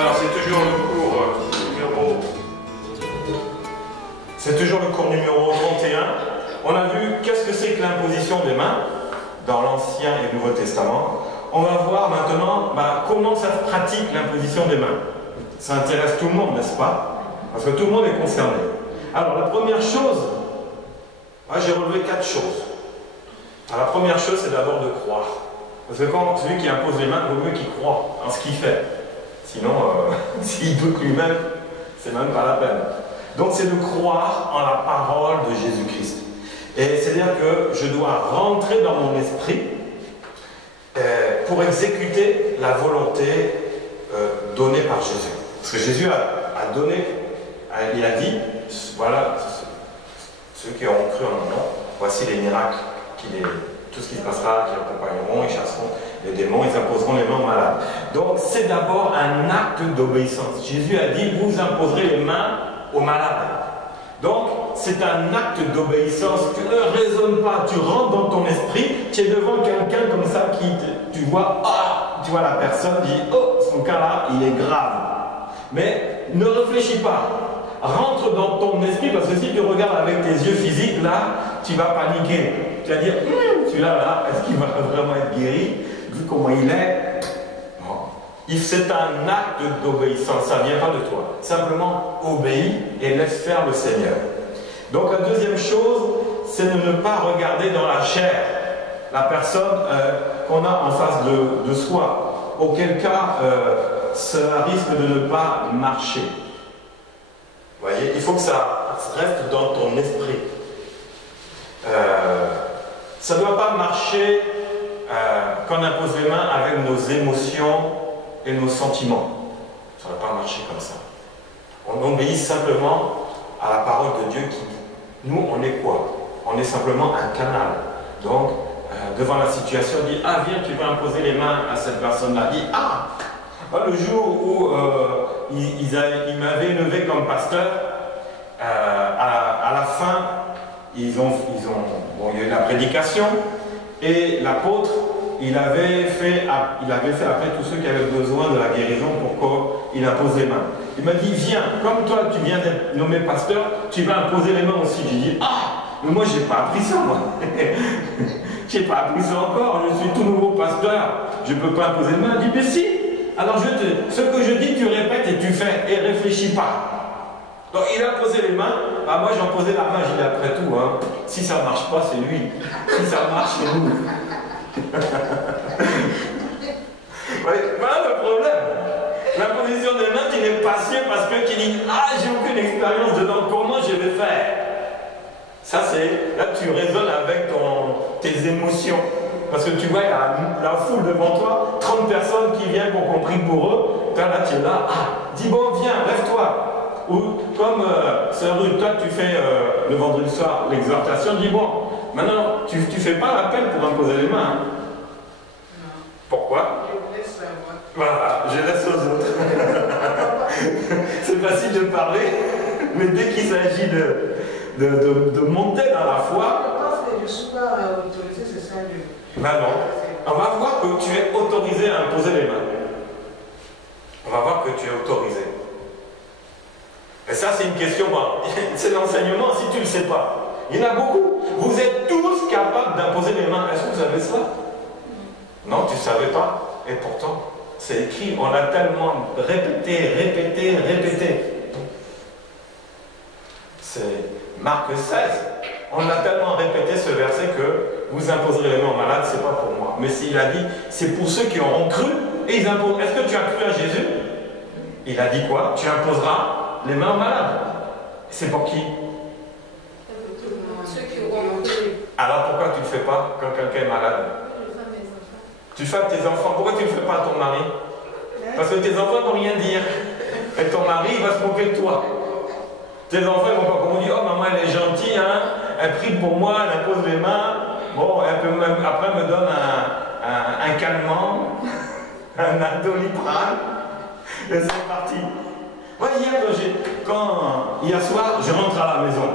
Alors c'est toujours le cours numéro... C'est toujours le cours numéro 31. On a vu qu'est-ce que c'est que l'imposition des mains dans l'Ancien et le Nouveau Testament. On va voir maintenant comment ça se pratique l'imposition des mains. Ça intéresse tout le monde, n'est-ce pas? Parce que tout le monde est concerné. Alors la première chose, j'ai relevé 4 choses. Alors, la première chose, c'est d'abord de croire. Parce que quand celui qui impose les mains, il vaut mieux qu'il croit en ce qu'il fait. Sinon, s'il doute lui-même, c'est même pas la peine. Donc c'est de croire en la parole de Jésus-Christ. Et c'est-à-dire que je dois rentrer dans mon esprit pour exécuter la volonté donnée par Jésus. Parce que Jésus a donné, il a dit, voilà, ceux qui auront cru en mon nom, voici les miracles, tout ce qui se passera, qui accompagneront, ils chasseront les démons, ils imposeront les mains aux malades. Donc c'est d'abord un acte d'obéissance. Jésus a dit, vous imposerez les mains aux malades. Donc c'est un acte d'obéissance. Tu ne raisonnes pas, tu rentres dans ton esprit, tu es devant quelqu'un comme ça tu vois la personne, dit, oh, son cas là, il est grave. Mais ne réfléchis pas. Rentre dans ton esprit, parce que si tu regardes avec tes yeux physiques, là, tu vas paniquer. Tu vas dire, celui-là, là, est-ce qu'il va vraiment être guéri, vu comment il est? Non. C'est un acte d'obéissance, ça ne vient pas de toi. Simplement, obéis et laisse faire le Seigneur. Donc la deuxième chose, c'est de ne pas regarder dans la chair la personne qu'on a en face de soi. Auquel cas, ça risque de ne pas marcher. Vous voyez, il faut que ça reste dans ton esprit. Ça ne doit pas marcher quand on impose les mains avec nos émotions et nos sentiments. Ça ne doit pas marcher comme ça. On obéit simplement à la parole de Dieu qui dit. Nous, on est quoi? On est simplement un canal. Donc, devant la situation, on dit, ah, viens, tu vas imposer les mains à cette personne-là. Dit, le jour où il m'avait élevé comme pasteur, à la fin, il y a eu la prédication, et l'apôtre, il avait fait appeler tous ceux qui avaient besoin de la guérison pour qu'il impose les mains. Il m'a dit, viens, comme toi tu viens d'être nommé pasteur, tu vas imposer les mains aussi. J'ai dit, mais moi j'ai pas appris ça, moi. J'ai pas appris ça encore, je suis tout nouveau pasteur, je peux pas imposer les mains. Il dit, mais si. Alors ce que je dis, tu répètes et tu fais, et réfléchis pas. Donc il a posé les mains, moi j'en posais la main, j'ai dit après tout, si ça ne marche pas, c'est lui. Si ça marche, c'est nous. Voilà le problème. L'imposition des mains, tu n'es pas sûr parce que tu dis, j'ai aucune expérience dedans, comment je vais faire? Ça c'est, là tu raisonnes avec tes émotions. Parce que tu vois, il y a la foule devant toi, 30 personnes qui viennent pour qu'on prie pour eux. Toi, là, tu es là, dis bon, viens, lève-toi. Ou comme Sœur Ruth, toi, tu fais le vendredi soir l'exhortation, dis bon, maintenant, tu ne fais pas l'appel pour imposer les mains. Non. Pourquoi? Je laisse à moi. Voilà, je laisse aux autres. C'est facile de parler, mais dès qu'il s'agit de monter dans la foi. Je pense que je ne suis pas autorisé, c'est ça. Non, on va voir que tu es autorisé à imposer les mains. On va voir que tu es autorisé. Et ça, c'est une question, c'est l'enseignement si tu ne le sais pas. Il y en a beaucoup. Vous êtes tous capables d'imposer les mains. Est-ce que vous savez ça? Non, tu ne savais pas. Et pourtant, c'est écrit. On a tellement répété. C'est Marc 16. On a tellement répété ce verset que vous imposerez les mains aux malades, c'est pas pour moi. Mais s'il a dit, c'est pour ceux qui auront cru, et ils imposent. Est-ce que tu as cru à Jésus? Il a dit quoi? Tu imposeras les mains aux malades. C'est pour qui? Ceux qui auront cru. Alors pourquoi tu ne le fais pas quand quelqu'un est malade? Tu le fais à tes enfants. Pourquoi tu ne le fais pas à ton mari? Parce que tes enfants ne vont rien dire. Et ton mari, il va se moquer de toi. Tes enfants, ils vont pas comme on dit, oh maman, elle est gentille, elle prie pour moi, elle impose les mains. Bon, elle peut même, après me donne un calmant, un Doliprane, et c'est parti. Moi, hier soir, je rentre à la maison.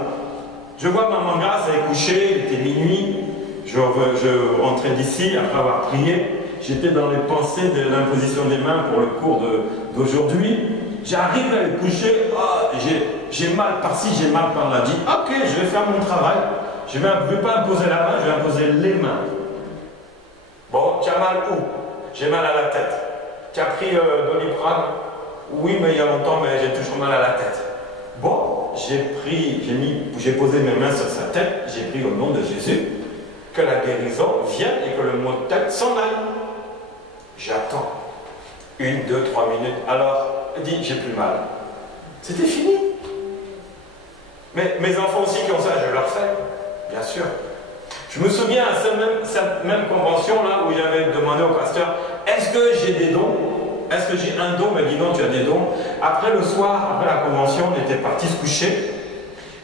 Je vois maman Grace, elle est couchée, il était minuit. Je rentrais d'ici, après avoir prié. j'étais dans les pensées de l'imposition des mains pour le cours d'aujourd'hui. J'arrive à me coucher, j'ai mal par-ci, j'ai mal par-là. Je dis, ok, je vais faire mon travail. Je ne vais pas imposer la main, je vais imposer les mains. Bon, tu as mal où? J'ai mal à la tête. Tu as pris Doliprane? Oui, mais il y a longtemps, mais j'ai toujours mal à la tête. Bon, j'ai posé mes mains sur sa tête, j'ai pris au nom de Jésus, que la guérison vienne et que le mot de tête s'en aille. J'attends. 1, 2, 3 minutes. Alors, il dit, j'ai plus mal. C'était fini. Mais mes enfants aussi qui ont ça, je leur fais. Bien sûr. Je me souviens à cette même convention là où j'avais demandé au pasteur, est-ce que j'ai des dons? Est-ce que j'ai un don? Il m'a dit non, tu as des dons. Après le soir, après la convention, on était partis se coucher.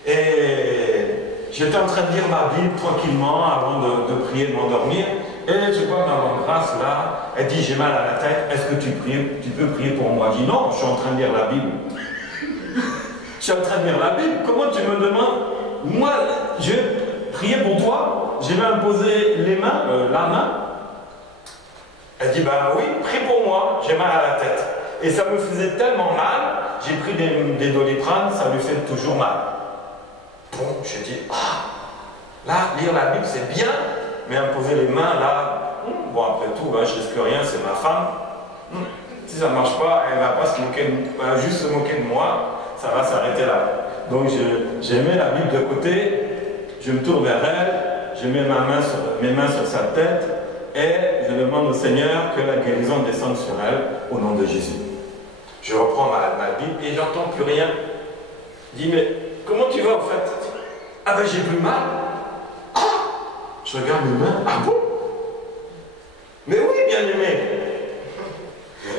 Et j'étais en train de lire ma Bible tranquillement avant de prier, de m'endormir. Et je vois Maman Grâce là, elle dit j'ai mal à la tête, est-ce que tu peux prier pour moi? Je dis non, je suis en train de lire la Bible. Je suis en train de lire la Bible, comment tu me demandes? Moi, je vais prier pour toi, je vais imposer les mains, la main. Elle dit ben oui, prie pour moi, j'ai mal à la tête. Et ça me faisait tellement mal, j'ai pris des Doliprane, ça lui fait toujours mal. Bon, je dis, là, lire la Bible c'est bien, mais imposer les mains là, bon après tout, je risque rien, c'est ma femme. Si ça ne marche pas, elle ne va pas se moquer, juste se moquer de moi, ça va s'arrêter là. Donc j'ai mis la Bible de côté, je me tourne vers elle, je mets mes mains sur sa tête et je demande au Seigneur que la guérison descende sur elle au nom de Jésus. Je reprends ma Bible et j'entends plus rien. Je dis mais comment tu vas en fait? Ah ben j'ai plus mal. Je regarde mes mains, ah bon? Mais oui bien-aimé.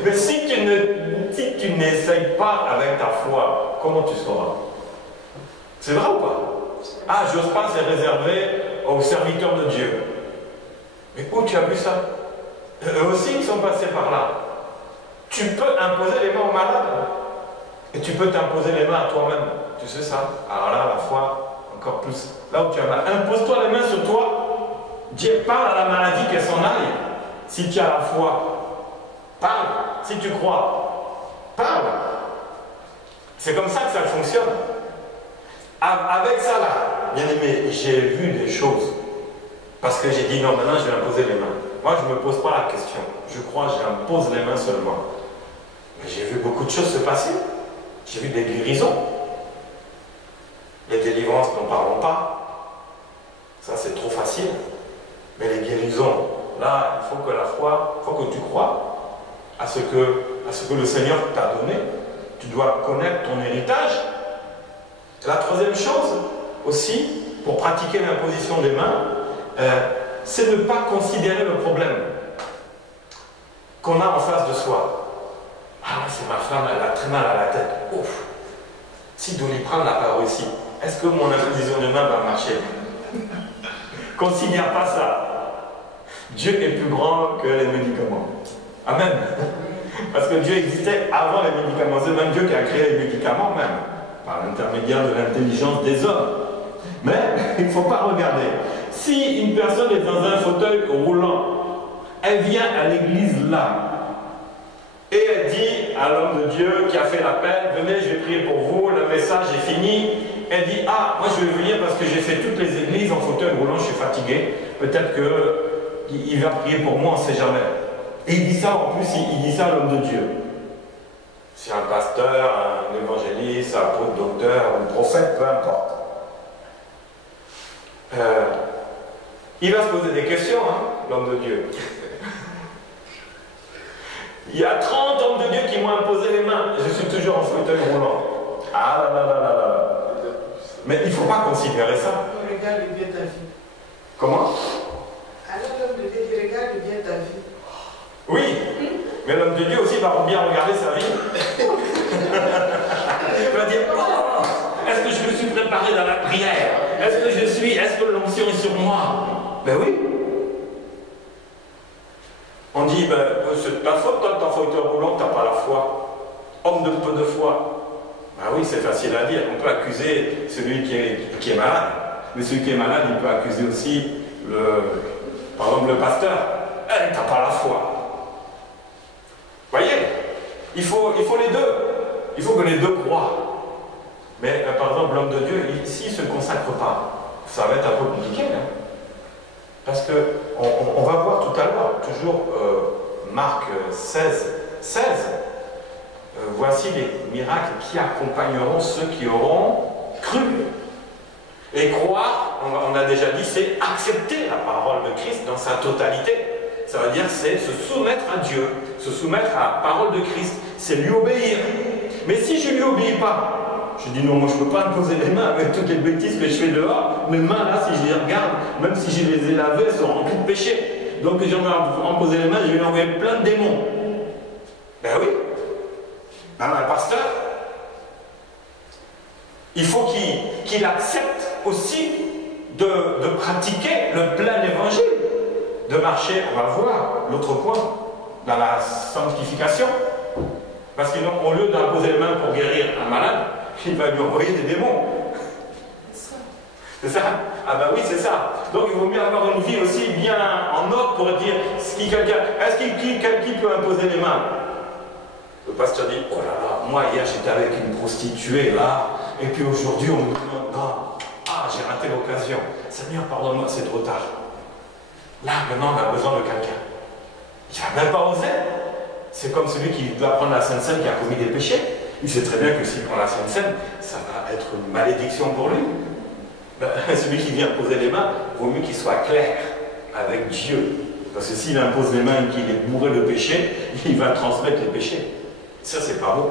Mais si tu n'essayes pas avec ta foi, comment tu sauras? C'est vrai ou pas? Ah, j'ose pas, c'est réservé aux serviteurs de Dieu. Mais où tu as vu ça? Eux aussi, ils sont passés par là. Tu peux imposer les mains aux malades. Et tu peux t'imposer les mains à toi-même. Tu sais ça? Alors là, la foi, encore plus. Là où tu as mal. Impose-toi les mains sur toi. Dieu parle à la maladie qu'elle s'en aille. Si tu as la foi. Parle. Si tu crois. Parle. C'est comme ça que ça fonctionne. Avec ça là, bien aimé, j'ai vu des choses. Parce que j'ai dit non, maintenant je vais imposer les mains. Moi je ne me pose pas la question. Je crois, j'impose les mains seulement. Mais j'ai vu beaucoup de choses se passer. J'ai vu des guérisons. Les délivrances, n'en parlons pas. Ça c'est trop facile. Mais les guérisons, là, il faut que la foi, il faut que tu crois à ce que le Seigneur t'a donné. Tu dois connaître ton héritage. La troisième chose aussi, pour pratiquer l'imposition des mains, c'est ne pas considérer le problème qu'on a en face de soi. Ah, c'est ma femme, elle a très mal à la tête. Ouf! Si Doliprane n'a pas réussi, est-ce que mon imposition de main va marcher? Considère pas ça. Dieu est plus grand que les médicaments. Amen. Parce que Dieu existait avant les médicaments. C'est même Dieu qui a créé les médicaments même, par l'intermédiaire de l'intelligence des hommes. Mais il ne faut pas regarder. Si une personne est dans un fauteuil roulant, elle vient à l'église là, et elle dit à l'homme de Dieu qui a fait l'appel, venez, je vais prier pour vous, le message est fini. Elle dit, ah, moi je vais venir parce que j'ai fait toutes les églises en fauteuil roulant, je suis fatigué. Peut-être qu'il va prier pour moi, on ne sait jamais. Et il dit ça, en plus, il dit ça à l'homme de Dieu. C'est un pasteur, un évangéliste, un apôtre, docteur, un prophète, peu importe. Il va se poser des questions, l'homme de Dieu. Il y a 30 hommes de Dieu qui m'ont imposé les mains. Je suis toujours en fauteuil roulant. Ah là là là là là. Mais il ne faut pas considérer ça. Regarde bien ta vie. Comment? Alors l'homme de Dieu, regarde bien ta vie. Oui, mais l'homme de Dieu aussi va bien regarder sa vie. Il va dire, oh, est-ce que je me suis préparé dans la prière? Est-ce que l'onction est sur moi? Ben oui. On dit, ben, c'est ta faute, toi, t'es en fauteuil roulant, t'as pas la foi. Homme de peu de foi. Ben oui, c'est facile à dire. On peut accuser celui qui est malade. Mais celui qui est malade, il peut accuser aussi, par exemple, le pasteur. T'as pas la foi. Il faut les deux. Il faut que les deux croient. Mais par exemple, l'homme de Dieu, s'il ne se consacre pas, ça va être un peu compliqué. Hein? Parce que on va voir tout à l'heure, toujours Marc 16. Voici les miracles qui accompagneront ceux qui auront cru. Et croire, on a déjà dit, c'est accepter la parole de Christ dans sa totalité. Ça veut dire c'est se soumettre à Dieu, se soumettre à la parole de Christ, c'est lui obéir. Mais si je ne lui obéis pas, je dis non, moi je ne peux pas me poser les mains avec toutes les bêtises que je fais dehors. Mes mains là, si je les regarde, même si je les ai lavées, elles sont remplies de péché. Donc si on va en poser les mains, je vais lui envoyer plein de démons. Ben oui. Ben, un pasteur, il faut qu'il accepte aussi de pratiquer le plein évangile, de marcher, on va voir l'autre point, dans la sanctification. Parce qu'au lieu d'imposer les mains pour guérir un malade, il va lui envoyer des démons. C'est ça? Ah ben oui, c'est ça. Donc il vaut mieux avoir une vie aussi bien en ordre pour dire, est-ce qui peut imposer les mains? Le pasteur dit, oh là là, moi hier j'étais avec une prostituée là, et puis aujourd'hui on me demande, non, j'ai raté l'occasion. Seigneur, pardonne-moi, c'est trop tard. Là, maintenant on a besoin de quelqu'un. Il n'a même pas osé. C'est comme celui qui doit prendre la Sainte Seine qui a commis des péchés. Il sait très bien que s'il prend la Sainte Seine, ça va être une malédiction pour lui. Celui qui vient poser les mains, il vaut mieux qu'il soit clair avec Dieu. Parce que s'il impose les mains et qu'il est bourré de péché, il va transmettre les péchés. Ça, c'est pas bon.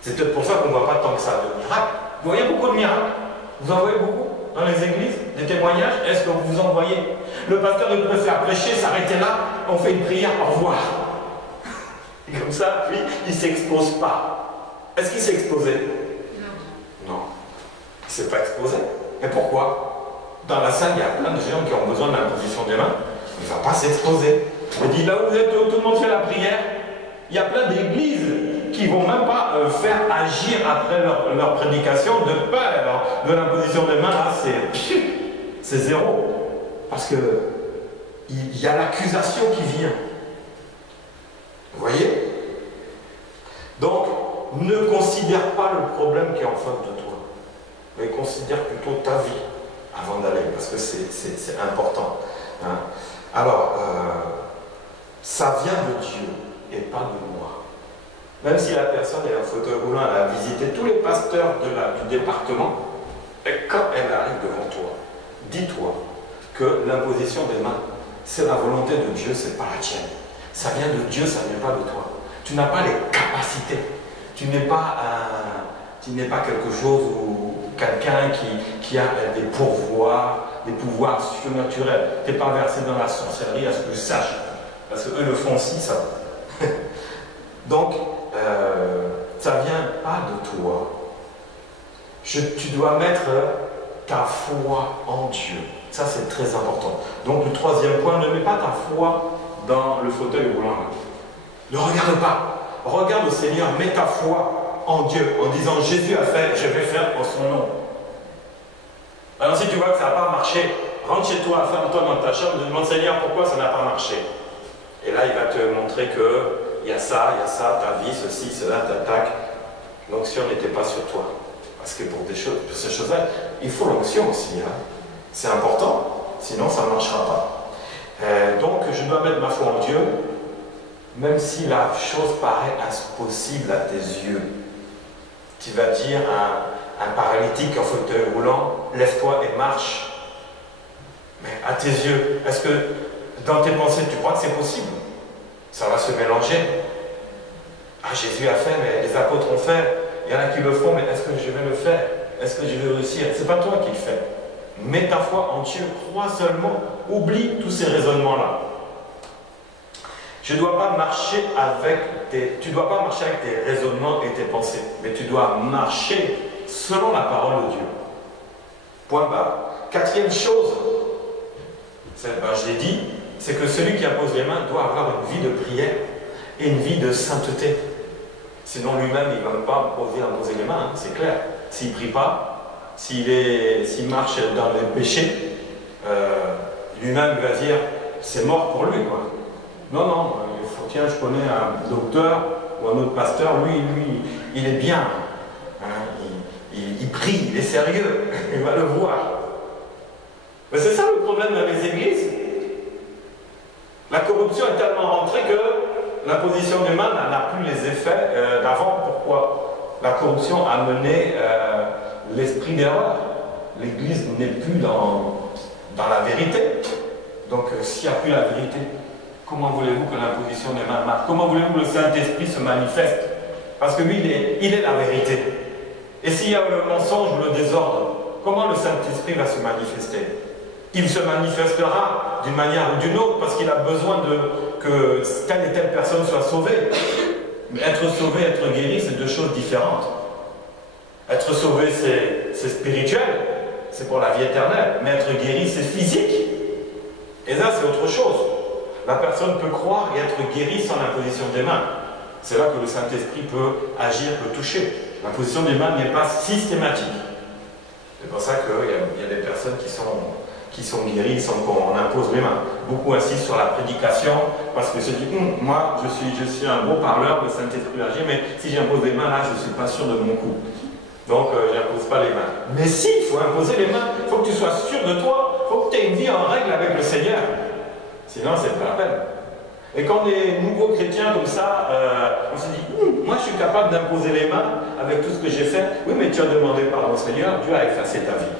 C'est peut-être pour ça qu'on ne voit pas tant que ça de miracles. Vous voyez beaucoup de miracles? Vous en voyez beaucoup dans les églises? Des témoignages? Est-ce que vous en voyez? Le pasteur, il préfère prêcher, s'arrêter là, on fait une prière, au revoir. Et comme ça, lui, il ne s'expose pas. Est-ce qu'il s'est exposé? Non. Non. Il ne s'est pas exposé. Et pourquoi? Dans la salle, il y a plein de gens qui ont besoin de l'imposition des mains. Il ne va pas s'exposer. Il dit, là où vous êtes, tout le monde fait la prière. Il y a plein d'églises qui ne vont même pas faire agir après leur prédication de peur de l'imposition des mains. Là, c'est zéro. Parce que il y a l'accusation qui vient. Vous voyez? Donc, ne considère pas le problème qui est en face de toi, mais considère plutôt ta vie avant d'aller, parce que c'est important. Hein? Alors, ça vient de Dieu et pas de moi. Même si la personne est en fauteuil roulant, elle a visité tous les pasteurs du département, et quand elle arrive devant toi, dis-toi que l'imposition des mains, c'est la volonté de Dieu, c'est pas la tienne. Ça vient de Dieu, ça ne vient pas de toi. Tu n'as pas les capacités. Tu n'es pas quelque chose ou quelqu'un qui a des pouvoirs surnaturels. Tu n'es pas versé dans la sorcellerie, à ce que je sache. Parce qu'eux le font aussi, ça. Donc, ça ne vient pas de toi. Tu dois mettre ta foi en Dieu. Ça, c'est très important. Donc, le troisième point, ne mets pas ta foi dans le fauteuil roulant. Ne regarde pas. Regarde au Seigneur, mets ta foi en Dieu, en disant Jésus a fait, je vais faire en son nom. Alors si tu vois que ça n'a pas marché, rentre chez toi, ferme-toi dans ta chambre, demande Seigneur pourquoi ça n'a pas marché. Et là il va te montrer que il y a ça, ta vie, ceci, cela, t'attaque. L'onction n'était pas sur toi. Parce que pour ces choses-là, il faut l'onction aussi. Hein. C'est important, sinon ça ne marchera pas. Donc je dois mettre ma foi en Dieu, même si la chose paraît impossible à tes yeux. Tu vas dire à un paralytique en fauteuil roulant, lève-toi et marche. Mais à tes yeux, est-ce que dans tes pensées tu crois que c'est possible? Ça va se mélanger. Ah, Jésus a fait, mais les apôtres ont fait. Il y en a qui le font, mais est-ce que je vais le faire? Est-ce que je vais réussir? C'est pas toi qui le fais. Mets ta foi en Dieu, crois seulement, oublie tous ces raisonnements-là. Tu ne dois pas marcher avec tes raisonnements et tes pensées, mais tu dois marcher selon la parole de Dieu. Point barre. Quatrième chose, je l'ai dit, c'est que celui qui impose les mains doit avoir une vie de prière et une vie de sainteté. Sinon lui-même, il ne va même pas imposer les mains, hein, c'est clair. S'il ne prie pas, s'il marche dans les péchés, lui-même va dire c'est mort pour lui, quoi. Non, tiens, je connais un docteur ou un autre pasteur, lui, il est bien. Hein, il prie, il est sérieux, il va le voir. Mais c'est ça le problème dans les églises. La corruption est tellement rentrée que l'imposition des mains n'a plus les effets d'avant. Pourquoi? La corruption a mené l'esprit d'erreur. L'Église n'est plus dans la vérité. Donc s'il n'y a plus la vérité, comment voulez-vous que l'imposition des mains marche? Comment voulez-vous que le Saint-Esprit se manifeste? Parce que lui, il est la vérité. Et s'il y a le mensonge ou le désordre, comment le Saint-Esprit va se manifester? Il se manifestera d'une manière ou d'une autre parce qu'il a besoin que telle et telle personne soit sauvée. Mais être sauvé, être guéri, c'est deux choses différentes. Être sauvé, c'est spirituel, c'est pour la vie éternelle. Mais être guéri, c'est physique. Et là, c'est autre chose. La personne peut croire et être guérie sans l'imposition des mains. C'est là que le Saint-Esprit peut agir, peut toucher. L'imposition des mains n'est pas systématique. C'est pour ça qu'il y a des personnes qui sont guéries sans qu'on impose les mains. Beaucoup insistent sur la prédication parce que se disent moi je suis un beau parleur, le Saint-Esprit agit, mais si j'impose les mains là, je ne suis pas sûr de mon coup. Donc je n'impose pas les mains. Mais si, il faut imposer les mains, il faut que tu sois sûr de toi, il faut que tu aies une vie en règle avec le Seigneur. Sinon, c'est pas la peine. Et quand des nouveaux chrétiens comme ça, on se dit moi je suis capable d'imposer les mains avec tout ce que j'ai fait. Oui, mais tu as demandé pardon au Seigneur, Dieu a effacé ta vie.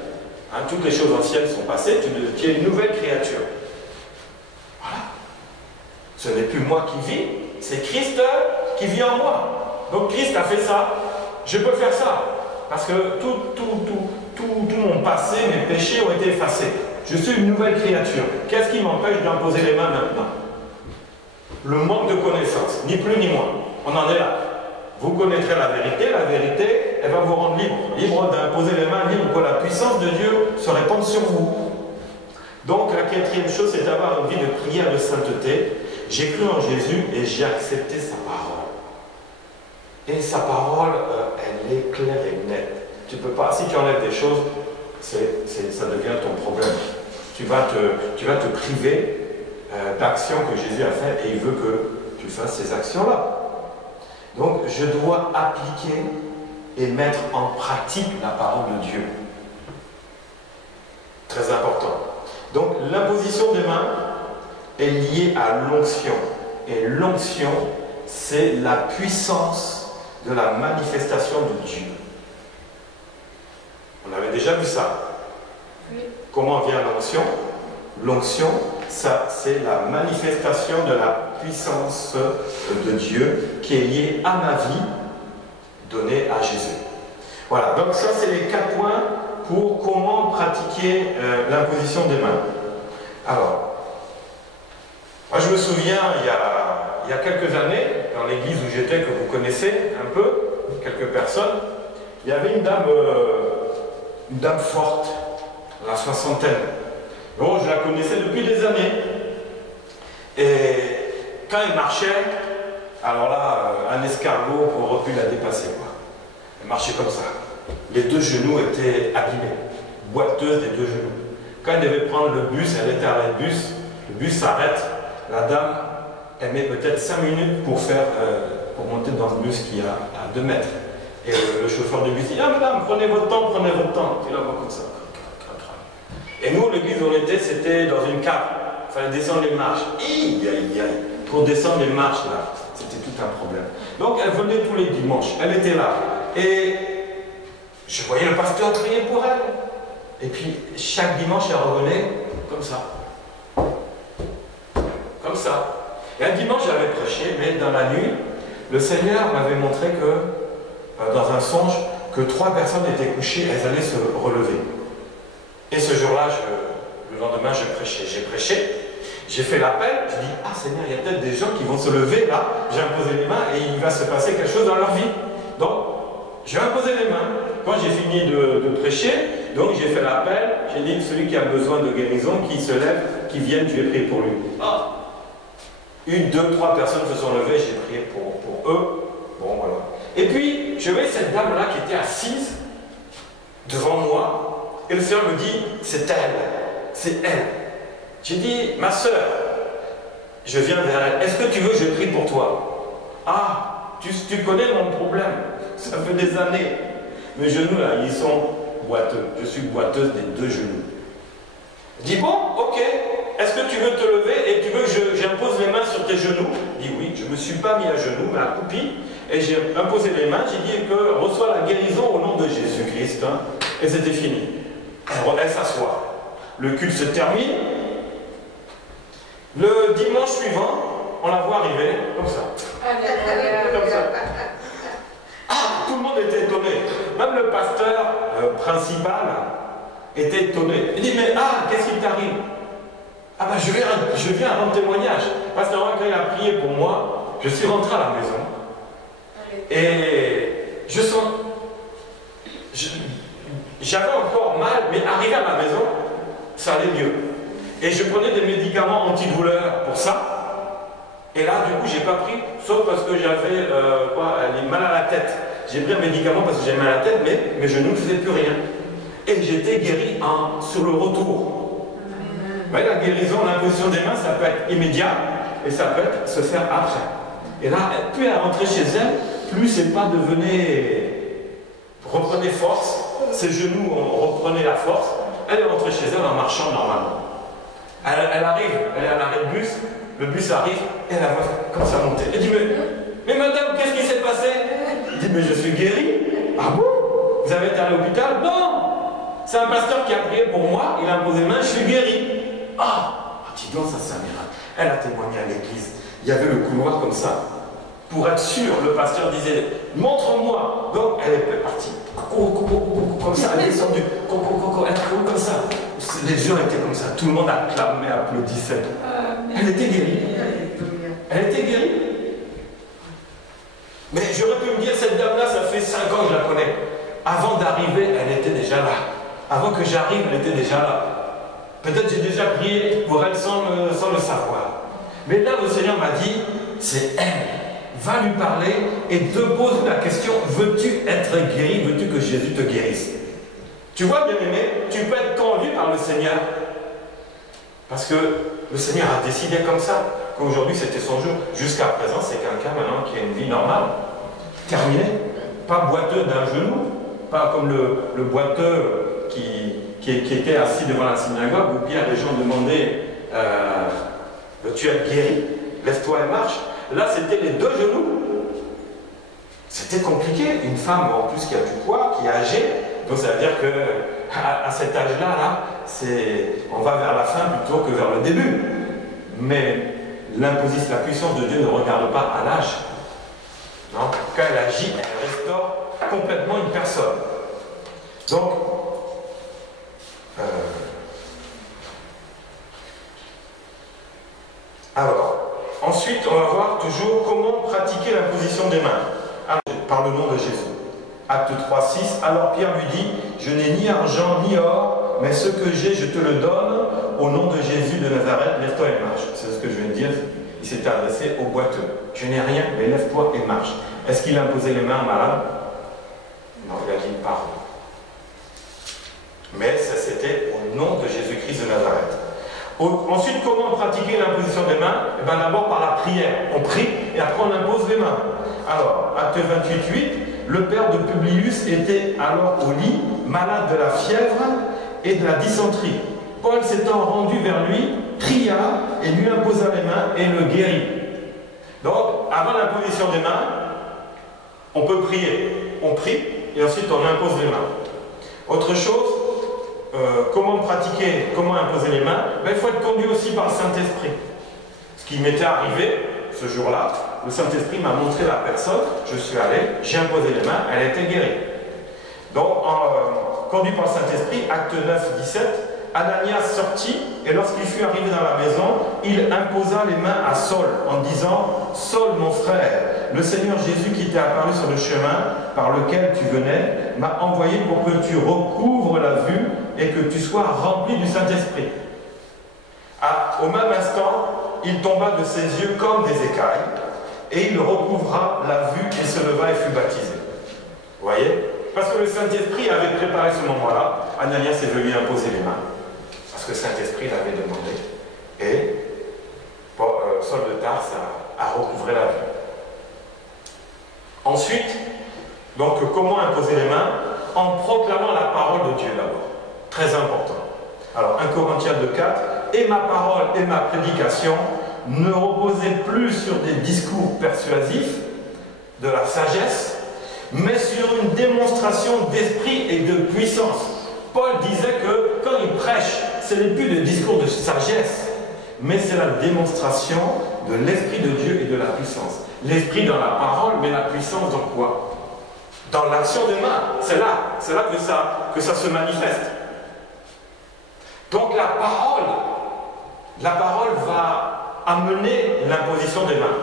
Hein, toutes les choses anciennes sont passées, tu es une nouvelle créature. Voilà. Ce n'est plus moi qui vis, c'est Christ qui vit en moi. Donc Christ a fait ça, je peux faire ça. Parce que tout mon passé, mes péchés ont été effacés. Je suis une nouvelle créature. Qu'est-ce qui m'empêche d'imposer les mains maintenant? Le manque de connaissance, ni plus ni moins. On en est là. Vous connaîtrez la vérité, elle va vous rendre libre. Libre d'imposer les mains, libre que la puissance de Dieu se répande sur vous. Donc la quatrième chose, c'est d'avoir une vie de prière de sainteté. J'ai cru en Jésus et j'ai accepté sa parole. Et sa parole, elle est claire et nette. Tu peux pas, si tu enlèves des choses, ça devient ton problème. Tu vas te priver d'actions que Jésus a faites et il veut que tu fasses ces actions-là. Donc, je dois appliquer et mettre en pratique la parole de Dieu. Très important. Donc, l'imposition des mains est liée à l'onction. Et l'onction, c'est la puissance de la manifestation de Dieu. On avait déjà vu ça. Oui. Comment vient l'onction? L'onction, ça, c'est la manifestation de la puissance de Dieu qui est liée à ma vie donnée à Jésus. Voilà, donc ça, c'est les 4 points pour comment pratiquer l'imposition des mains. Alors, moi je me souviens, il y a quelques années, dans l'église où j'étais, que vous connaissez un peu, quelques personnes, il y avait une dame forte, à la soixantaine. Bon, je la connaissais depuis des années. Et quand elle marchait, alors là, un escargot aurait pu la dépasser, quoi. Elle marchait comme ça. Les 2 genoux étaient abîmés, boiteuses des 2 genoux. Quand elle devait prendre le bus, elle était à l'arrêt de bus, le bus s'arrête, la dame, elle met peut-être 5 minutes pour monter dans le bus qui est à 2 mètres. Et le chauffeur de bus dit, ah madame, prenez votre temps, tu la vois comme ça. Et nous, l'église où on était, c'était dans une cave. Il fallait descendre les marches. Pour descendre les marches, là, c'était tout un problème. Donc, elle venait tous les dimanches. Elle était là. Et je voyais le pasteur prier pour elle. Et puis, chaque dimanche, elle revenait comme ça. Comme ça. Et un dimanche, j'avais prêché, mais dans la nuit, le Seigneur m'avait montré que, dans un songe, que 3 personnes étaient couchées, elles allaient se relever. Et ce jour-là, le lendemain, je prêchais. J'ai prêché, j'ai fait l'appel, je dis, ah Seigneur, il y a peut-être des gens qui vont se lever là, j'ai imposé les mains et il va se passer quelque chose dans leur vie. Donc, j'ai imposé les mains. Quand j'ai fini de prêcher, donc j'ai fait l'appel, j'ai dit, celui qui a besoin de guérison, qui se lève, qui vienne, je vais prier pour lui. Ah, 1, 2, 3 personnes se sont levées, j'ai prié pour eux. Bon, voilà. Et puis, je voyais cette dame-là qui était assise devant moi. Et le Seigneur me dit, c'est elle, c'est elle. J'ai dit, ma soeur, je viens vers elle. Est-ce que tu veux que je prie pour toi? Ah, tu connais mon problème. Ça fait des années. Mes genoux, là, ils sont boiteux. Je suis boiteuse des deux genoux. Je dis, bon, ok. Est-ce que tu veux te lever et tu veux que j'impose les mains sur tes genoux? Je dis oui. Je ne me suis pas mis à genoux, mais accroupi. Et j'ai imposé les mains. J'ai dit que reçois la guérison au nom de Jésus-Christ. Hein, et c'était fini. Elle s'assoit. Le culte se termine. Le dimanche suivant, on la voit arriver comme ça. Comme ça. Ah, tout le monde était étonné. Même le pasteur principal était étonné. Il dit, mais qu'est-ce qui t'arrive? Ah ben je viens rendre témoignage. Parce que quand il a prié pour moi, je suis rentré à la maison. Et je sens... J'avais encore mal, mais arrivé à la maison, ça allait mieux. Et je prenais des médicaments antidouleurs pour ça. Et là, du coup, j'ai pas pris, sauf parce que j'avais mal à la tête. J'ai pris un médicament parce que j'avais mal à la tête, mais mes genoux ne faisaient plus rien. Et j'étais guéri sur le retour. Mais la guérison, l'imposition des mains, ça peut être immédiat et ça peut se faire après. Et là, plus elle rentrait chez elle, plus ses pas reprenaient force, ses genoux reprenaient la force. Elle est rentrée chez elle en marchant normalement. Elle arrive, elle est à l'arrêt de bus, le bus arrive, et elle la voit comme ça monter. Elle dit, mais madame, qu'est-ce qui s'est passé? Elle dit, mais je suis guéri. Ah bon? Vous avez été à l'hôpital? Non! C'est un pasteur qui a prié pour moi, il a imposé les mains, je suis guéri. Dis donc, ça c'est un miracle. Elle a témoigné à l'église. Il y avait le couloir comme ça. Pour être sûr, le pasteur disait, montre-moi. Donc, elle est partie. Comme ça, elle est descendue. Elle a couru comme ça. Les gens étaient comme ça. Tout le monde acclamait, applaudissait. Elle était guérie. Elle était guérie. Mais j'aurais pu me dire, cette dame-là, ça fait 5 ans que je la connais. Avant d'arriver, elle était déjà là. Avant que j'arrive, elle était déjà là. Peut-être j'ai déjà prié pour elle sans le savoir. Mais là, le Seigneur m'a dit, c'est elle. Va lui parler et te pose la question, veux-tu être guéri? Veux-tu que Jésus te guérisse? Tu vois, bien aimé, tu peux être conduit par le Seigneur. Parce que le Seigneur a décidé comme ça, qu'aujourd'hui c'était son jour. Jusqu'à présent, c'est quelqu'un maintenant qui a une vie normale. Terminée. Pas boiteux d'un genou, pas comme le boiteux qui était assis devant la synagogue, où bien les gens demandaient tu es guéri, lève-toi et marche. Là, c'était les deux genoux. C'était compliqué. Une femme, en plus, qui a du poids, qui est âgée. Donc, ça veut dire qu'à cet âge-là, on va vers la fin plutôt que vers le début. Mais l'imposition, la puissance de Dieu ne regarde pas à l'âge. Non. Quand elle agit, elle restaure complètement une personne. Donc, alors, ensuite, on va voir toujours comment pratiquer l'imposition des mains. Alors, par le nom de Jésus. Acte 3:6. Alors Pierre lui dit, je n'ai ni argent ni or, mais ce que j'ai, je te le donne. Au nom de Jésus de Nazareth, lève-toi et marche. C'est ce que je viens de dire. Il s'est adressé au boiteux. Je n'ai rien, mais lève-toi et marche. Est-ce qu'il a imposé les mains malade? Non, il a dit pardon. Mais ça, c'était au nom de Jésus-Christ de Nazareth. Ensuite, comment pratiquer l'imposition des mains? Eh bien, d'abord par la prière. On prie et après on impose les mains. Alors, acte 28:8, le père de Publius était alors au lit, malade de la fièvre et de la dysenterie. Paul s'étant rendu vers lui, pria et lui imposa les mains et le guérit. Donc, avant l'imposition des mains, on peut prier. On prie et ensuite on impose les mains. Autre chose, comment pratiquer, comment imposer les mains? Ben, il faut être conduit aussi par le Saint-Esprit. Ce qui m'était arrivé ce jour-là, le Saint-Esprit m'a montré la personne, je suis allé, j'ai imposé les mains, elle était guérie. Donc, conduit par le Saint-Esprit, acte 9:17, Ananias sortit, et lorsqu'il fut arrivé dans la maison, il imposa les mains à Saul, en disant, Saul, mon frère, le Seigneur Jésus qui t'est apparu sur le chemin par lequel tu venais, m'a envoyé pour que tu recouvres la vue et que tu sois rempli du Saint-Esprit. Au même instant, il tomba de ses yeux comme des écailles, et il recouvra la vue et se leva et fut baptisé. Vous voyez? Parce que le Saint-Esprit avait préparé ce moment-là, Ananias est venu imposer les mains. Parce que le Saint-Esprit l'avait demandé. Et Saul de Tarse a recouvré la vue. Ensuite, donc comment imposer les mains? En proclamant la parole de Dieu d'abord. Très important. Alors 1 Corinthiens 2,4, et ma parole et ma prédication ne reposaient plus sur des discours persuasifs, de la sagesse, mais sur une démonstration d'esprit et de puissance. Paul disait que quand il prêche, ce n'est plus de discours de sagesse, mais c'est la démonstration de l'Esprit de Dieu et de la puissance. L'Esprit dans la parole, mais la puissance dans quoi? Dans l'action des mains. C'est là que ça se manifeste. Donc la parole va amener l'imposition des mains.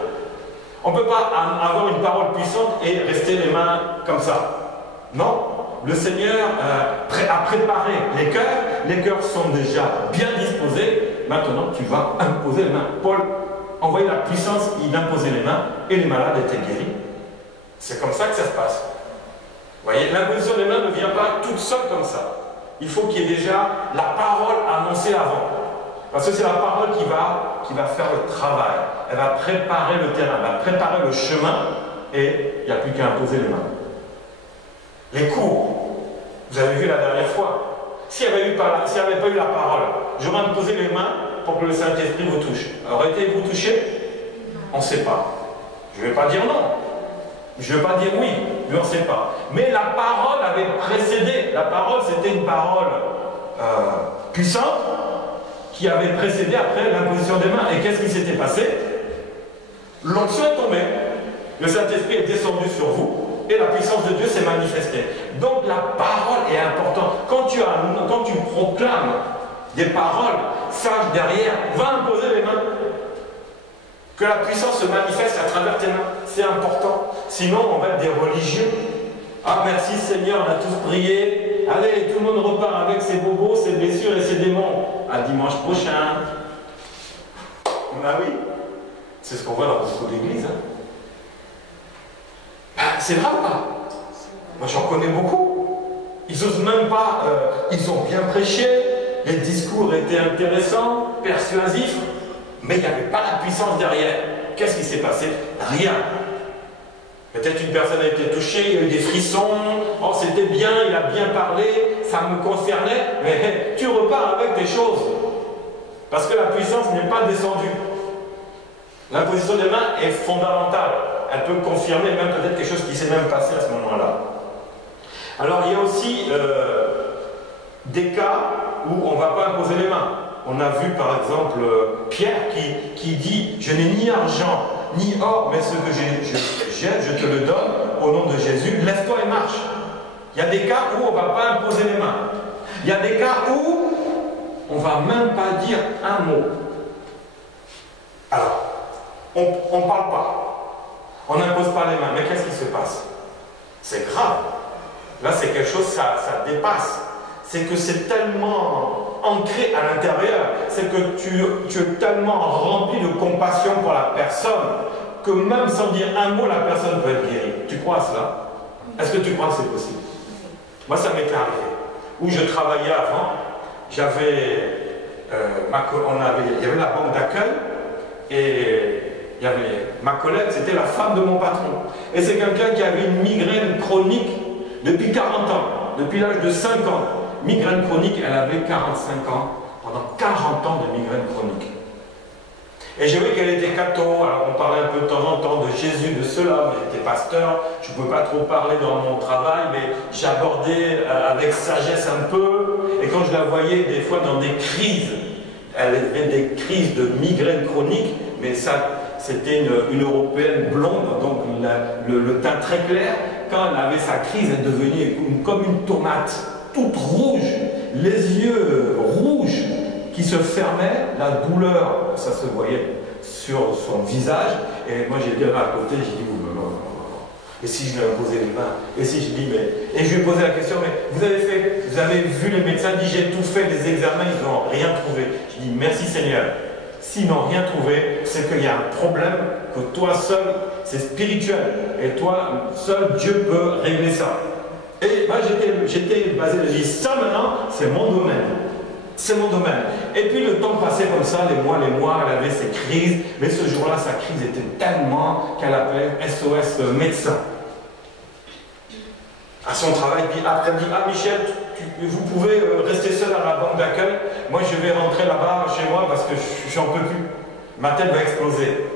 On ne peut pas avoir une parole puissante et rester les mains comme ça. Non. Le Seigneur a préparé les cœurs sont déjà bien disposés. Maintenant, tu vas imposer les mains. Paul envoyait la puissance, il imposait les mains et les malades étaient guéris. C'est comme ça que ça se passe. Vous voyez, l'imposition des mains ne vient pas toute seule comme ça. Il faut qu'il y ait déjà la parole annoncée avant. Parce que c'est la parole qui va faire le travail. Elle va préparer le terrain, elle va préparer le chemin et il n'y a plus qu'à imposer les mains. Les cours, vous avez vu la dernière fois, s'il n'y avait pas eu la parole, j'aurais imposé les mains pour que le Saint-Esprit vous touche. Aurait-il vous touché? On ne sait pas. Je ne vais pas dire non. Je ne vais pas dire oui, mais on ne sait pas. Mais la parole avait précédé. La parole, c'était une parole puissante qui avait précédé après l'imposition des mains. Et qu'est-ce qui s'était passé? L'onction est tombée. Le Saint-Esprit est descendu sur vous et la puissance de Dieu s'est manifestée. Donc la parole est importante. Quand tu proclames des paroles, sache derrière, va imposer les mains. Que la puissance se manifeste à travers tes mains. C'est important. Sinon, on va être des religieux. Ah, merci Seigneur, on a tous prié. Allez, tout le monde repart avec ses bobos, ses blessures et ses démons. À dimanche prochain. Ah oui. C'est ce qu'on voit dans beaucoup d'églises. Hein. Ben, c'est vrai ou pas? Moi, j'en connais beaucoup. Ils n'osent même pas. Ils ont bien prêché. Les discours étaient intéressants, persuasifs. Mais il n'y avait pas la puissance derrière. Qu'est-ce qui s'est passé? Rien. Peut-être une personne a été touchée, il y a eu des frissons, oh c'était bien, il a bien parlé, ça me concernait, mais tu repars avec des choses. Parce que la puissance n'est pas descendue. L'imposition des mains est fondamentale. Elle peut confirmer même peut-être quelque chose qui s'est même passé à ce moment-là. Alors il y a aussi des cas où on ne va pas imposer les mains. On a vu par exemple Pierre qui dit « Je n'ai ni argent ni or, mais ce que j'ai, je te le donne au nom de Jésus, lève-toi et marche. » Il y a des cas où on ne va pas imposer les mains. Il y a des cas où on ne va même pas dire un mot. Alors, on ne parle pas. On n'impose pas les mains. Mais qu'est-ce qui se passe? C'est grave. Là, c'est quelque chose, ça dépasse. C'est que c'est tellement ancré à l'intérieur, c'est que tu es tellement rempli de compassion pour la personne, que même sans dire un mot, la personne peut être guérie. Tu crois à cela? Est-ce que tu crois que c'est possible? Moi, ça m'était arrivé. Où je travaillais avant, il y avait la banque d'accueil, et il y avait ma collègue, c'était la femme de mon patron. Et c'est quelqu'un qui avait une migraine chronique depuis 40 ans, depuis l'âge de 5 ans. Migraine chronique, elle avait 45 ans, pendant 40 ans de migraine chronique. Et j'ai vu qu'elle était catho, alors on parlait un peu de temps en temps de Jésus, de cela, mais j'étais pasteur, je ne pouvais pas trop parler dans mon travail, mais j'abordais avec sagesse un peu, et quand je la voyais des fois dans des crises, elle avait des crises de migraine chronique, mais ça, c'était une Européenne blonde, donc le teint très clair, quand elle avait sa crise, elle devenait comme une tomate, toute rouge, les yeux rouges qui se fermaient, la douleur, ça se voyait sur son visage, et moi j'étais là à côté, j'ai dit, et si je lui imposais les mains, et si je dis, mais, et je lui ai posé la question, mais vous avez vu les médecins, dit j'ai tout fait, les examens, ils n'ont rien trouvé. Je dis, merci Seigneur, s'ils n'ont rien trouvé, c'est qu'il y a un problème, que toi seul, c'est spirituel, et toi seul, Dieu peut régler ça. Et moi j'étais basé, j'ai dit, ça maintenant, c'est mon domaine. C'est mon domaine. Et puis le temps passait comme ça, les mois, elle avait ses crises, mais ce jour-là, sa crise était tellement qu'elle appelle SOS médecin. À son travail, elle dit, ah Michel, vous pouvez rester seul à la banque d'accueil, moi je vais rentrer là-bas chez moi parce que je n'en peux plus. Ma tête va exploser.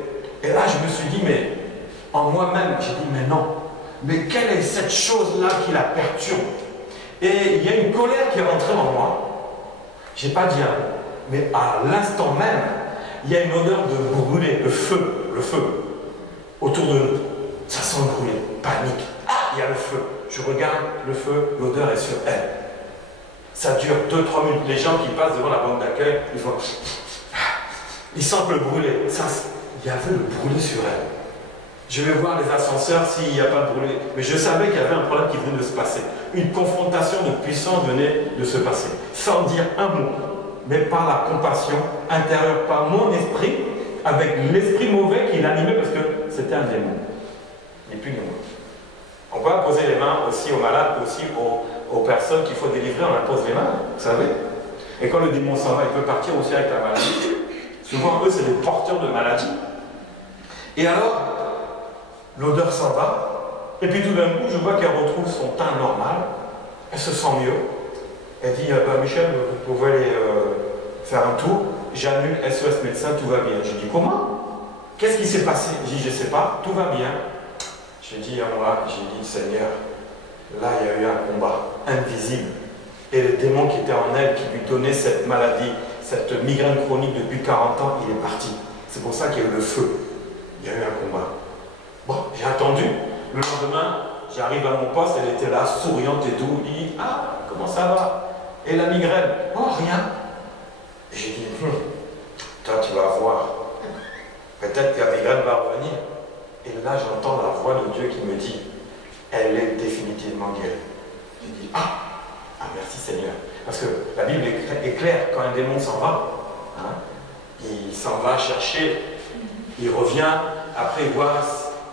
Et là, je me suis dit, mais en moi-même, j'ai dit, mais non, mais quelle est cette chose-là qui la perturbe? Et il y a une colère qui est rentrée en moi. Je n'ai pas dit un mot, mais à l'instant même, il y a une odeur de brûler, le feu autour de nous. Ça sent brûler, panique. Ah, il y a le feu. Je regarde le feu, l'odeur est sur elle. Ça dure 2-3 minutes. Les gens qui passent devant la banque d'accueil, ils sentent le brûler. Il y avait le brûler sur elle. Je vais voir les ascenseurs s'il n'y a pas de brûler. Mais je savais qu'il y avait un problème qui venait de se passer. Une confrontation de puissance venait de se passer. Sans dire un mot, mais par la compassion intérieure, par mon esprit, avec l'esprit mauvais qui l'animait parce que c'était un démon. Et puis non. On peut imposer les mains aussi aux malades, aussi aux personnes qu'il faut délivrer, on impose les mains, vous savez. Et quand le démon s'en va, il peut partir aussi avec la maladie. Souvent, eux, c'est des porteurs de maladie. Et alors, l'odeur s'en va, et puis tout d'un coup, je vois qu'elle retrouve son teint normal, elle se sent mieux. Elle dit, Michel, vous pouvez aller faire un tour, j'annule SOS médecin, tout va bien. Je dis, comment? Qu'est-ce qui s'est passé? Je dis, je ne sais pas, tout va bien. J'ai dit à moi, j'ai dit, Seigneur, là il y a eu un combat invisible. Et le démon qui était en elle, qui lui donnait cette maladie, cette migraine chronique depuis 40 ans, il est parti. C'est pour ça qu'il y a eu le feu. Il y a eu un combat. Bon, j'ai attendu. Le lendemain, j'arrive à mon poste, elle était là, souriante et tout. Il dit, ah, comment ça va? Et la migraine? Oh, rien. Et j'ai dit, toi tu vas voir. Peut-être que la migraine va revenir. Et là, j'entends la voix de Dieu qui me dit, elle est définitivement guérie. Je dis, merci Seigneur. Parce que la Bible est claire, quand un démon s'en va, il s'en va chercher, il revient, après il voit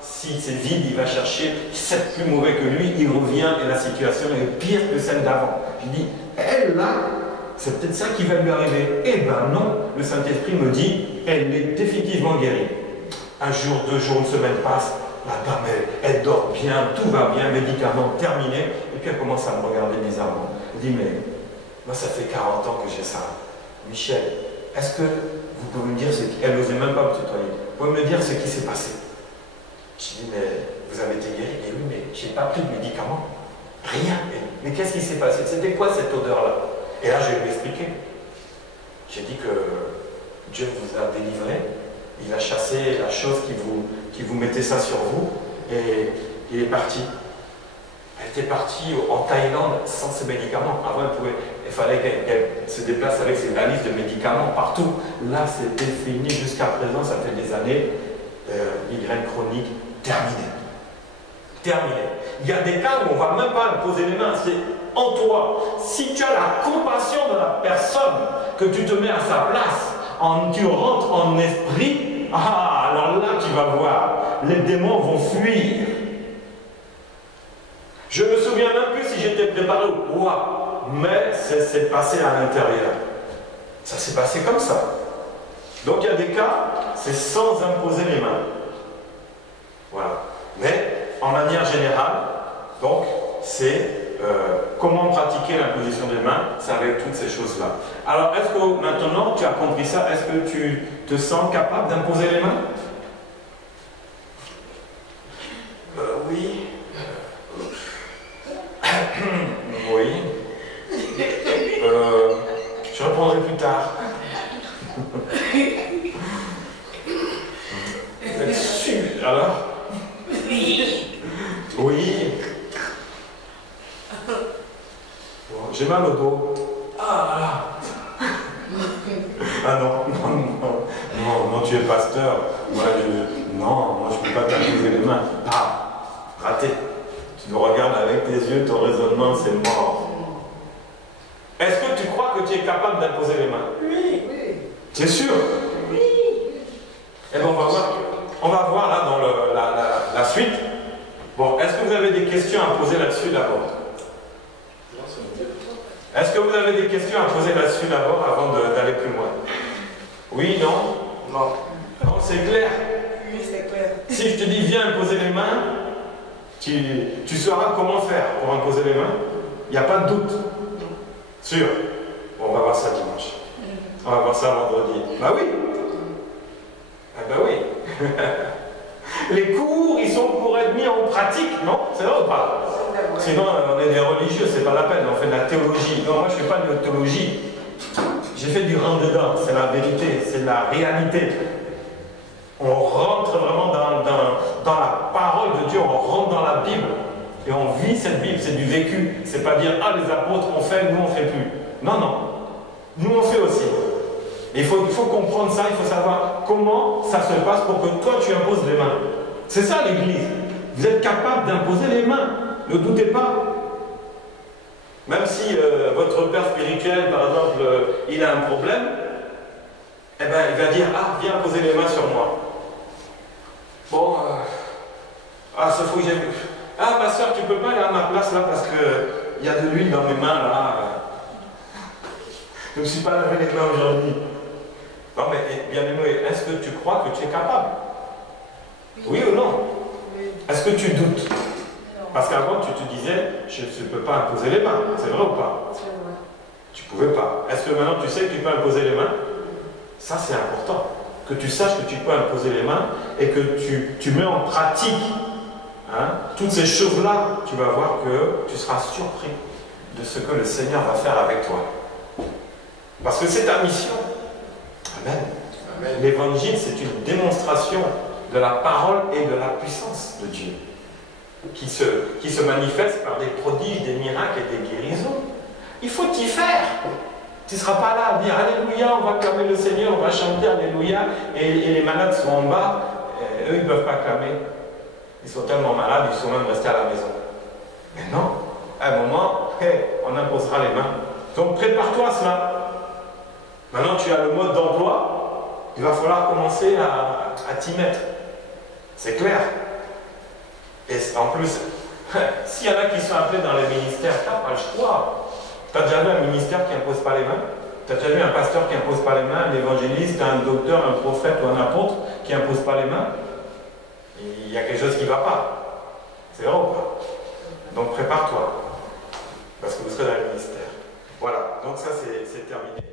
si c'est vide, il va chercher, c'est plus mauvais que lui, il revient et la situation est pire que celle d'avant. Je dis, elle là, c'est peut-être ça qui va lui arriver. Eh ben non, le Saint-Esprit me dit, elle est définitivement guérie. Un jour, 2 jours, une semaine passe, la dame, elle dort bien, tout va bien, médicaments terminés, et puis elle commence à me regarder bizarrement. Elle dit, mais moi ça fait 40 ans que j'ai ça. Michel, est-ce que vous pouvez me dire ce qui... Elle n'osait même pas me tutoyer. Vous pouvez me dire ce qui s'est passé? Je dis, mais vous avez été guéri? Et oui, mais je n'ai pas pris de médicaments. Rien. Mais qu'est-ce qui s'est passé? C'était quoi cette odeur-là? Et là, je vais lui expliquer. J'ai dit que Dieu vous a délivré. Il a chassé la chose qui vous mettait ça sur vous, et il est parti. Elle était partie en Thaïlande sans ses médicaments. Avant, il fallait qu'elle se déplace avec ses valises de médicaments partout. Là, c'était fini jusqu'à présent, ça fait des années. Migraine chronique, terminée. Terminée. Il y a des cas où on ne va même pas poser les mains, c'est en toi. Si tu as la compassion de la personne, que tu te mets à sa place, tu rentres en esprit, alors là tu vas voir, les démons vont fuir. Je ne me souviens même plus si j'étais préparé ou quoi, mais ça s'est passé à l'intérieur. Ça s'est passé comme ça. Donc il y a des cas, c'est sans imposer les mains. Voilà. Mais en manière générale, donc c'est comment pratiquer l'imposition des mains, c'est avec toutes ces choses-là. Alors, est-ce que maintenant tu as compris ça? Est-ce que tu te sens capable d'imposer les mains? Oui. Oui. Je répondrai plus tard. Vous êtes sûr? Alors? Oui. J'ai mal au dos. Ah non, tu es pasteur. Moi, je ne peux pas t'imposer les mains. Raté. Tu me regardes avec tes yeux, ton raisonnement, c'est mort. Est-ce que tu crois que tu es capable d'imposer les mains? Oui. C'est sûr? Oui. Eh bien, on va voir là dans la suite. Bon, est-ce que vous avez des questions à poser là-dessus d'abord? Est-ce que vous avez des questions à poser là-dessus d'abord avant d'aller plus loin? Oui, non? Non. Non, c'est clair. Oui, c'est clair. Si je te dis viens imposer les mains, tu sauras comment faire pour imposer les mains. Il n'y a pas de doute. Sûr. Bon, on va voir ça dimanche. On va voir ça vendredi. Bah oui. Ah bah oui. Les cours, ils sont pour être mis en pratique, non? C'est vrai ou pas? Sinon, on est des religieux, c'est pas la peine, on fait de la théologie. Non, moi je ne fais pas de théologie. J'ai fait du rentre-dedans, c'est la vérité, c'est la réalité. On rentre vraiment dans la parole de Dieu, on rentre dans la Bible. Et on vit cette Bible, c'est du vécu. C'est pas dire, ah les apôtres ont fait, nous on ne fait plus. Non, non. Nous on fait aussi. Il faut comprendre ça, il faut savoir comment ça se passe pour que toi tu imposes les mains. C'est ça l'Église. Vous êtes capable d'imposer les mains. Ne doutez pas. Même si votre père spirituel, par exemple, il a un problème, eh ben, il va dire, ah, viens poser les mains sur moi. Bon, ça faut que j'ai... Ah, ma soeur, tu peux pas aller à ma place là parce que il y a de l'huile dans mes mains là. Je ne me suis pas lavé les mains aujourd'hui. Non, mais bien aimé, est-ce que tu crois que tu es capable? Oui ou non? Est-ce que tu doutes? Parce qu'avant, tu te disais, je ne peux pas imposer les mains. C'est vrai ou pas? C'est vrai. Tu ne pouvais pas. Est-ce que maintenant tu sais que tu peux imposer les mains? Ça, c'est important. Que tu saches que tu peux imposer les mains et que tu mets en pratique toutes ces choses-là. Tu vas voir que tu seras surpris de ce que le Seigneur va faire avec toi. Parce que c'est ta mission. Amen. Amen. L'évangile, c'est une démonstration de la parole et de la puissance de Dieu qui se manifeste par des prodiges, des miracles et des guérisons. Il faut t'y faire. Tu ne seras pas là à dire Alléluia, on va clamer le Seigneur, on va chanter Alléluia, et les malades sont en bas, et eux ils ne peuvent pas clamer. Ils sont tellement malades, ils sont même restés à la maison. Mais non, à un moment, on imposera les mains. Donc prépare-toi à cela. Maintenant tu as le mode d'emploi, il va falloir commencer à t'y mettre. C'est clair. Et en plus, s'il y en a qui sont appelés dans les ministères, tu n'as pas le choix. Tu as déjà vu un ministère qui n'impose pas les mains? Tu as déjà vu un pasteur qui n'impose pas les mains, un évangéliste, un docteur, un prophète ou un apôtre qui n'impose pas les mains? Il y a quelque chose qui ne va pas. C'est vrai ou pas? Donc prépare-toi. Parce que vous serez dans le ministère. Voilà, donc ça c'est terminé.